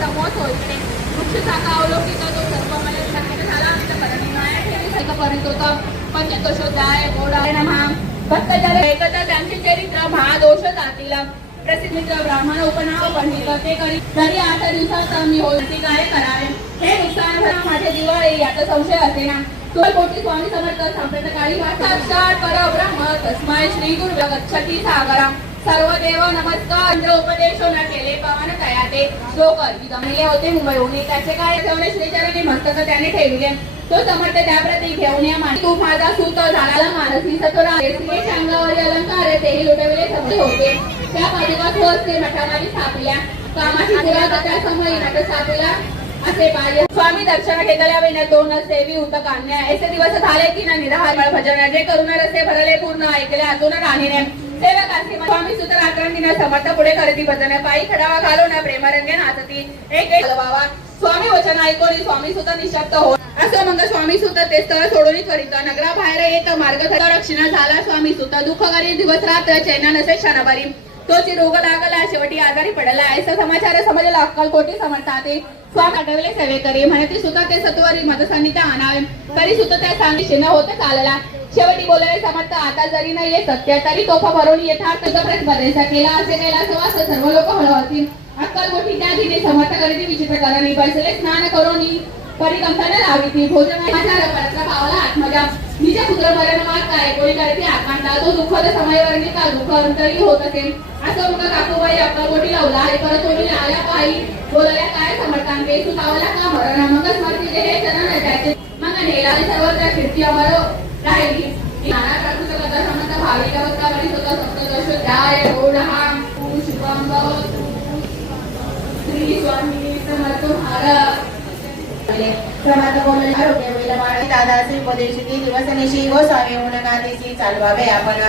समोर होईकडे वृक्ष शाखा अवलंबित तो सर्व मला सांगितलं झाला आमच्या परनिमाया ठेवी पर्यंत होतं पंचदशोध्याय गोडा नमः भक्तजन एकता त्यांचे चरित्र महादोष जातीला प्रसिद्ध मित्र ब्राह्मण उपनाव पंडित ते करी तरी 8 दिवसात मी होती काय करावे हे नुकसान माझे दिवाळी याचा संशय असे ना तो कोटी स्वामी समर्थ संप्रत काळी साक्षात परब्रह्म तस्मै श्री गुरु गच्छति सागरा सर्व देव नमस्कार उपदेशो न केले पवन तयाते श्लोक जमले होते मुंबईहून त्याचे काय ठेवले श्रीचरणी मस्तक त्याने ठेवले तो समर्थ त्याप्रती घेऊन या माणूस तू माझा सूत झाला मानसी सतोरा स्त्रियेच्या अंगावरील अलंकार तेही लुटविले समजे होते त्या पादुका स्वस्ते मठामध्ये स्थापल्या कामाची पुरा त्या समयी नट स्थापला असे पाहिजे स्वामी दर्शन घेतल्या विना दोन सेवी उत कान्या ऐसे दिवस झाले की ना निराहार भजन जे करून रस्ते भरले पूर्ण ऐकले अजून राहिने सेवकांची स्वामी सुत रात्रंदिन समर्थ पुढे करती भजन पायी खडावा घालो ना प्रेमरंगे नाचती एक बाबा स्वामी वचन ऐकून स्वामी सुत निशब्द हो असं मग स्वामी सुत ते स्थळ सोडून त्वरित नगरा बाहेर येत मार्ग रक्षण झाला स्वामी सुत दुःख करी दिवस रात्र चैना नसे क्षणभरी तोची रोग लागला शेवटी आजारी पडला ऐसा समाचार समजला अक्कलकोटी समर्थाते स्वामी आठवले सेवेकरी म्हणते सुत ते सत्वरी मदसानिता आणावे तरी सुत त्या सांगी चिन्ह होते चालला शेवटी बोलायला समर्थ आता जरी नाहीये सत्य तरी तोफा भरून यथार्थ प्रयत्न केला असे केला सवास सर्व लोक हळवतील अक्कलकोटी त्या दिने समर्थ करीती विचित्र करणी बैसले स्नान करून परिकंपना लाविती भोजन परत्र पावला आत्मजा निज पुत्र मरण माग काय कोणी करते आकांता तो दुःखद समयवर्णी का दुःख अंतरी होत असेल असं मग काकूबाई अक्कलकोटी लावला हे परत कोणी आल्या पायी बोलल्या काय समर्थांते तू पावला का मरण मग स्मरतीले हे चरण त्याचे मग नेला सर्वत्र कीर्ती अमर राहिली नाना प्रकृत कथा समर्थ भाविका वक्तावरी स्वतः सप्तदशोध्याय गोडहा शुभम भवतु श्री स्वामी समर्थ महाराज प्रमाद बोलले आरोग्य वेळ वाढी दादा श्री उपदेशिती दिवसनिशी व स्वामी उन्ननादेशी चालवावे आपण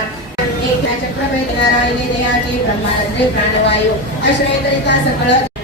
एक चक्र वेद नारायणी देहाची ब्रह्मांद्रे प्राणवायू आश्रय करिता सकळ